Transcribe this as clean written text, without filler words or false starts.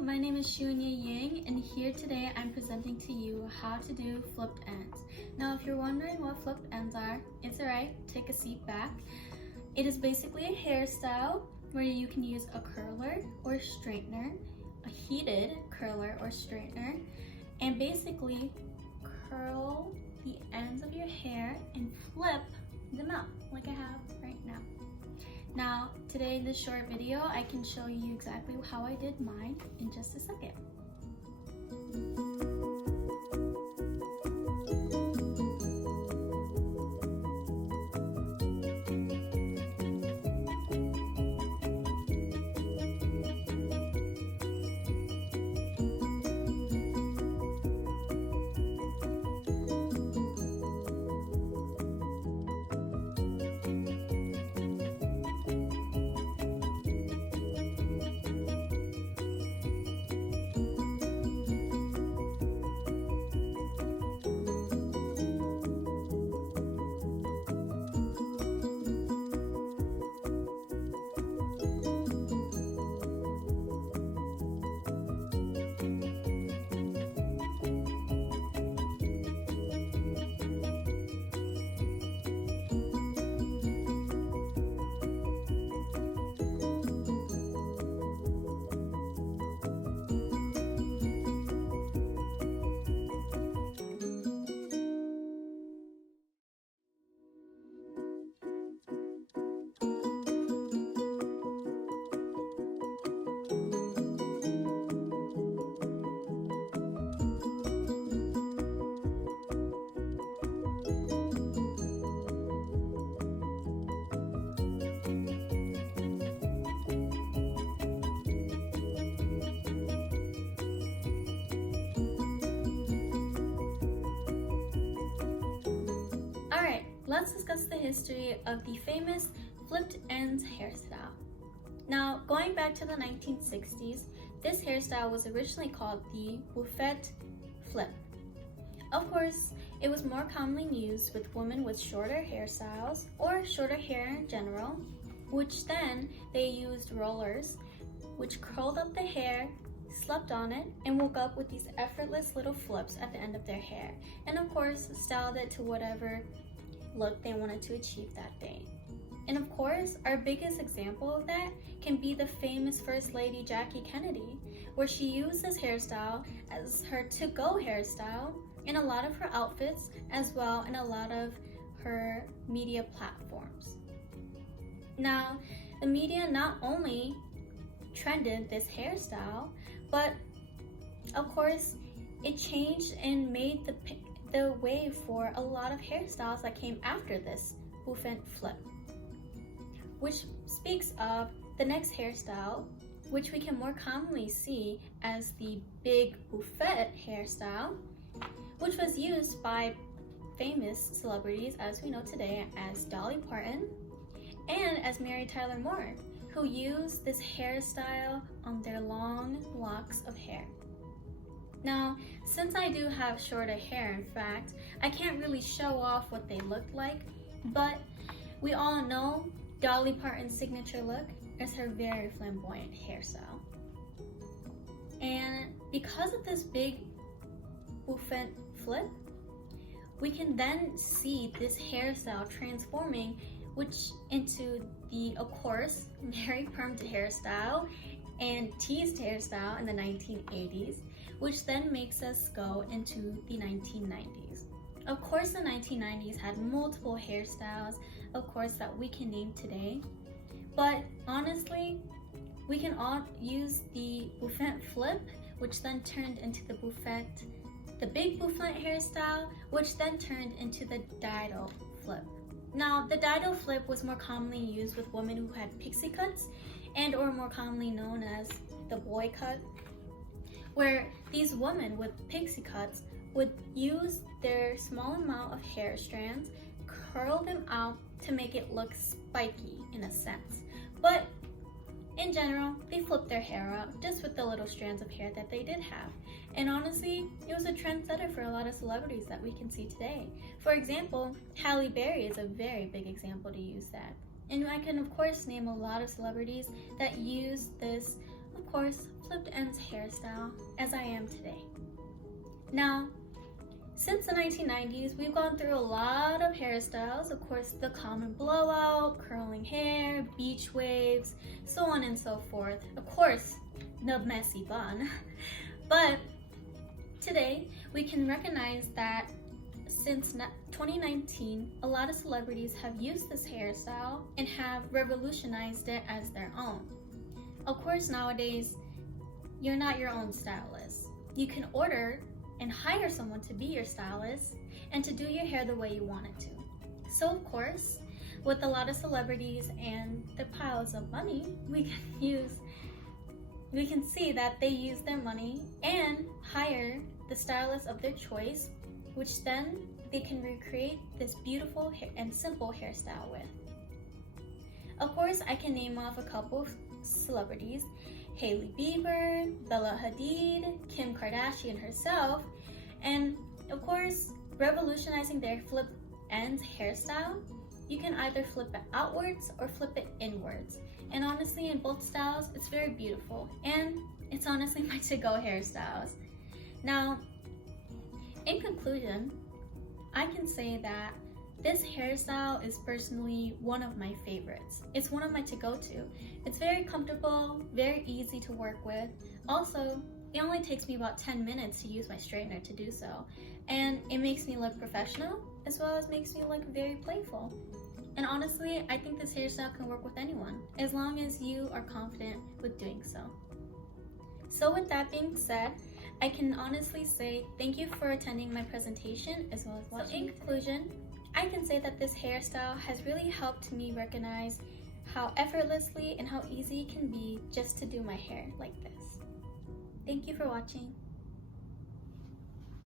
my name is Shunya Yang, and here today I'm presenting to you how to do flipped ends. Now, if you're wondering what flipped ends are, it's alright, take a seat back. It is basically a hairstyle where you can use a curler or straightener, a heated curler or straightener, and basically curl the ends of your hair and flip them out like I have right now. Now, today in this short video, I can show you exactly how I did mine in just a second. Alright, let's discuss the history of the famous flipped ends hairstyle. Now, going back to the 1960s, this hairstyle was originally called the bouffant flip. Of course, it was more commonly used with women with shorter hairstyles or shorter hair in general, which then they used rollers, which curled up the hair, slept on it, and woke up with these effortless little flips at the end of their hair, and of course styled it to whatever look they wanted to achieve that day. And of course, our biggest example of that can be the famous First Lady Jackie Kennedy, where she used this hairstyle as her to-go hairstyle in a lot of her outfits, as well in a lot of her media platforms. Now, the media not only trended this hairstyle, but of course it changed and made the way for a lot of hairstyles that came after this bouffant flip, which speaks of the next hairstyle, which we can more commonly see as the big bouffant hairstyle, which was used by famous celebrities as we know today as Dolly Parton and as Mary Tyler Moore, who used this hairstyle on their long locks of hair. Now, since I do have shorter hair, in fact, I can't really show off what they look like, but we all know Dolly Parton's signature look is her very flamboyant hairstyle. And because of this big bouffant flip, we can then see this hairstyle transforming into the, of course, very permed hairstyle and teased hairstyle in the 1980s, which then makes us go into the 1990s. Of course, the 1990s had multiple hairstyles, of course, that we can name today, but honestly, we can all use the bouffant flip, which then turned into the big bouffant hairstyle, which then turned into the dido flip. Now, the dido flip was more commonly used with women who had pixie cuts and or more commonly known as the boy cut, where these women with pixie cuts would use their small amount of hair strands, curl them out to make it look spiky in a sense. But in general, they flipped their hair out just with the little strands of hair that they did have. And honestly, it was a trendsetter for a lot of celebrities that we can see today. For example, Halle Berry is a very big example to use that. And I can of course name a lot of celebrities that use this, of course, flipped ends hairstyle as I am today. Now, since the 1990s, we've gone through a lot of hairstyles. Of course, the common blowout, curling hair, beach waves, so on and so forth. Of course, the messy bun. But today, we can recognize that since 2019, a lot of celebrities have used this hairstyle and have revolutionized it as their own. Of course, nowadays, you're not your own stylist. You can order and hire someone to be your stylist and to do your hair the way you want it to. So of course, with a lot of celebrities and the piles of money, we can see that they use their money and hire the stylist of their choice, which then they can recreate this beautiful and simple hairstyle with. Of course, I can name off a couple of celebrities: Hailey Bieber, Bella Hadid, Kim Kardashian herself, and of course, revolutionizing their flip ends hairstyle. You can either flip it outwards or flip it inwards. And honestly, in both styles, it's very beautiful. And it's honestly my to-go hairstyles. Now, in conclusion, I can say that this hairstyle is personally one of my favorites. It's one of my to-go-to. It's very comfortable, very easy to work with. Also, it only takes me about 10 minutes to use my straightener to do so. And it makes me look professional, as well as makes me look very playful. And honestly, I think this hairstyle can work with anyone, as long as you are confident with doing so. So with that being said, I can honestly say thank you for attending my presentation, as well as watching. So in conclusion, I can say that this hairstyle has really helped me recognize how effortlessly and how easy it can be just to do my hair like this. Thank you for watching.